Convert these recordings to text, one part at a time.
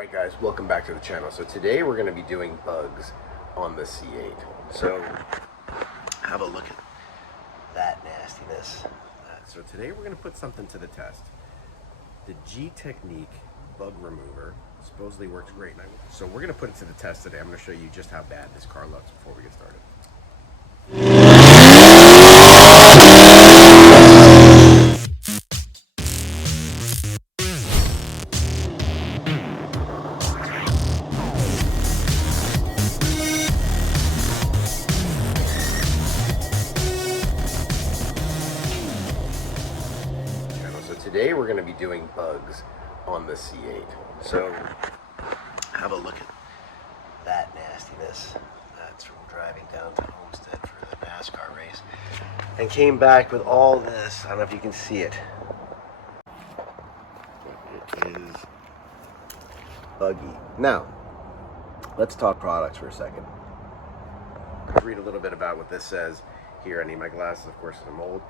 Alright guys, welcome back to the channel. So today we're going to be doing bugs on the C8. So have a look at that nastiness. So today we're going to put something to the test. The Gtechniq bug remover supposedly works great. So we're going to put it to the test today. I'm going to show you just how bad this car looks before we get started. Today we're going to be doing bugs on the C8. So have a look at that nastiness. That's from driving down to Homestead for the NASCAR race. And came back with all this. I don't know if you can see it. It is buggy. Now, let's talk products for a second. Let's read a little bit about what this says here. I need my glasses, of course, I'm old.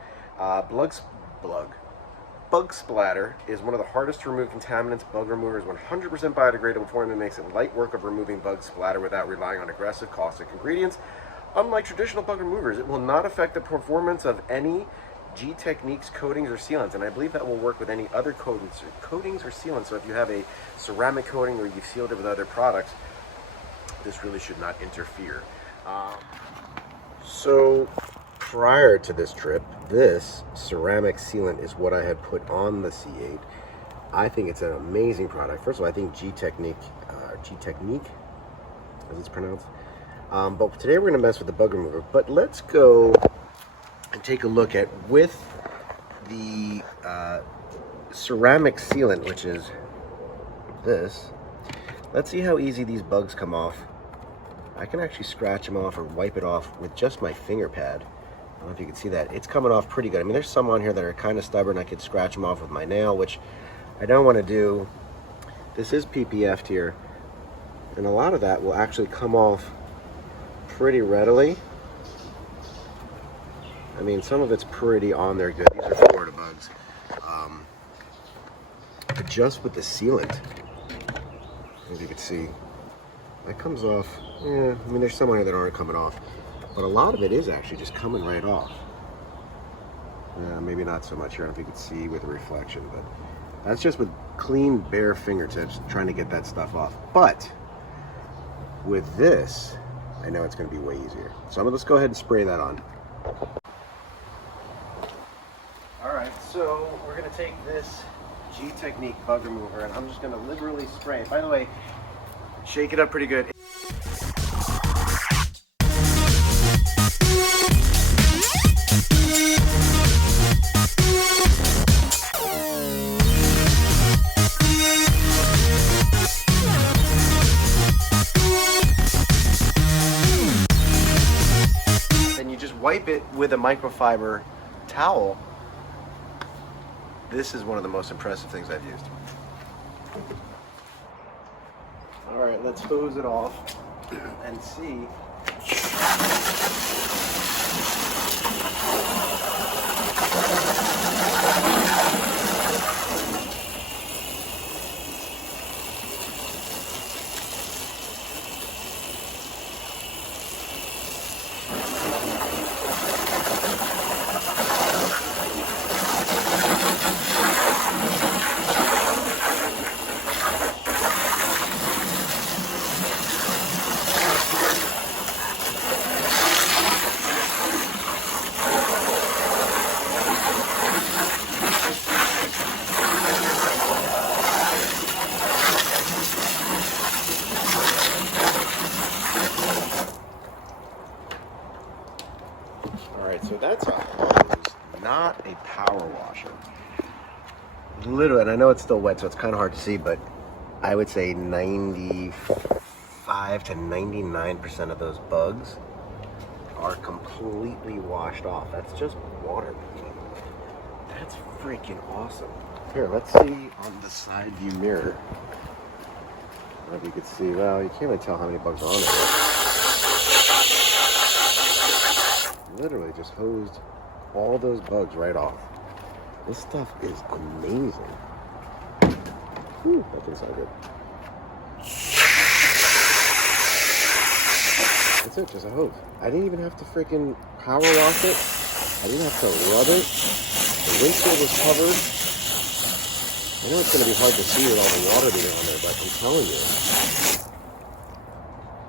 Bug splatter is one of the hardest to remove contaminants. Bug remover is 100% biodegradable form and makes it light work of removing bug splatter without relying on aggressive, caustic ingredients. Unlike traditional bug removers, it will not affect the performance of any Gtechniq's coatings or sealants, and I believe that will work with any other coatings or sealants. So if you have a ceramic coating or you've sealed it with other products, this really should not interfere. So prior to this trip, this ceramic sealant is what I had put on the C8. I think it's an amazing product. First of all, I think Gtechniq, as it's pronounced. But today we're going to mess with the bug remover. But let's go and take a look at with the ceramic sealant, which is this. Let's see how easy these bugs come off. I can actually scratch them off or wipe it off with just my finger pad. I don't know if you can see that. It's coming off pretty good. I mean, there's some on here that are kind of stubborn. I could scratch them off with my nail, which I don't want to do. This is PPF'd here, and a lot of that will actually come off pretty readily. I mean, some of it's pretty on there good. These are Florida bugs. But just with the sealant, as you can see, that comes off. Yeah, I mean, there's some on here that aren't coming off. But a lot of it is actually just coming right off. Yeah, maybe not so much here, I don't know if you can see with the reflection, but that's just with clean, bare fingertips trying to get that stuff off. But with this, I know it's going to be way easier. So I'm going to just go ahead and spray that on. Alright, so we're going to take this Gtechniq bug remover and I'm just going to liberally spray it. By the way, shake it up pretty good. Wipe it with a microfiber towel. This is one of the most impressive things I've used. All right, let's hose it off and see. Alright, so that's a hose, not a power washer. Literally, and I know it's still wet, so it's kind of hard to see, but I would say 95 to 99% of those bugs are completely washed off. That's just water. That's freaking awesome. Here, let's see on the side view mirror. I don't know if you can see. Well, you can't really tell how many bugs are on there. Literally just hosed all those bugs right off. This stuff is amazing. Whew, that doesn't sound good. That's it, just a hose. I didn't even have to freaking power wash it. I didn't have to rub it. The windshield was covered. I know it's going to be hard to see with all the water being on there, but I'm telling you.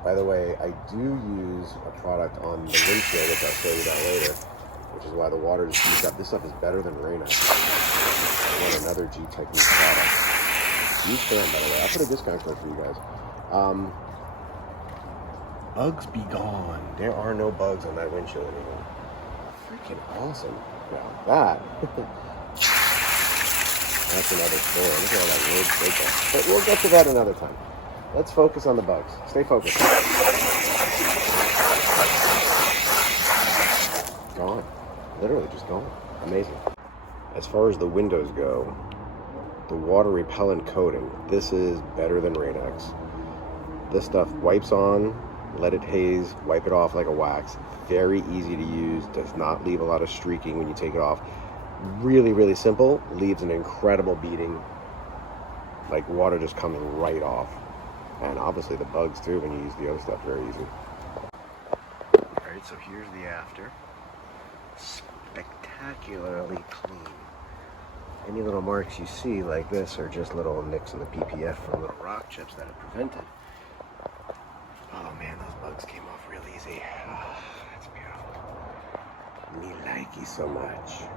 By the way, I do use a product on the windshield, which I'll show you that later, which is why the water is used up. This stuff is better than Reina. I want another Gtechniq product. Huge fan, by the way. I'll put a discount code for you guys. Bugs be gone. There are no bugs on that windshield anymore. Freaking awesome. Now that... That's another story. Look at all that weird breakup. But we'll get to that another time. Let's focus on the bugs. Stay focused. Gone. Literally just gone. Amazing. As far as the windows go, the water repellent coating, this is better than Rain-X. This stuff wipes on, let it haze, wipe it off like a wax. Very easy to use, does not leave a lot of streaking when you take it off. Really, really simple, leaves an incredible beating. Like water just comes right off. And obviously the bugs too when you use the other stuff, very easy. Alright, so here's the after. Spectacularly clean. Any little marks you see like this are just little nicks in the PPF from little rock chips that are prevented. Oh man, those bugs came off real easy. Oh, that's beautiful. Me like you so much.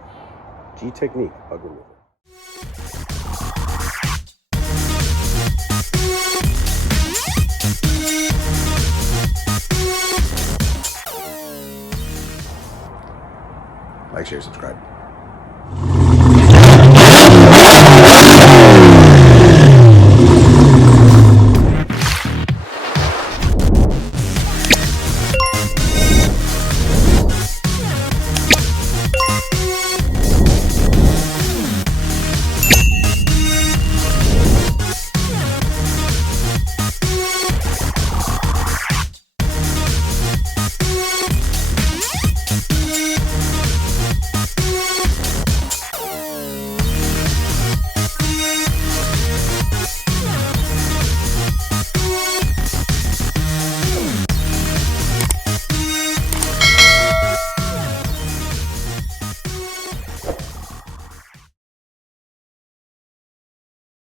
Gtechniq bug remover. Like, share, subscribe.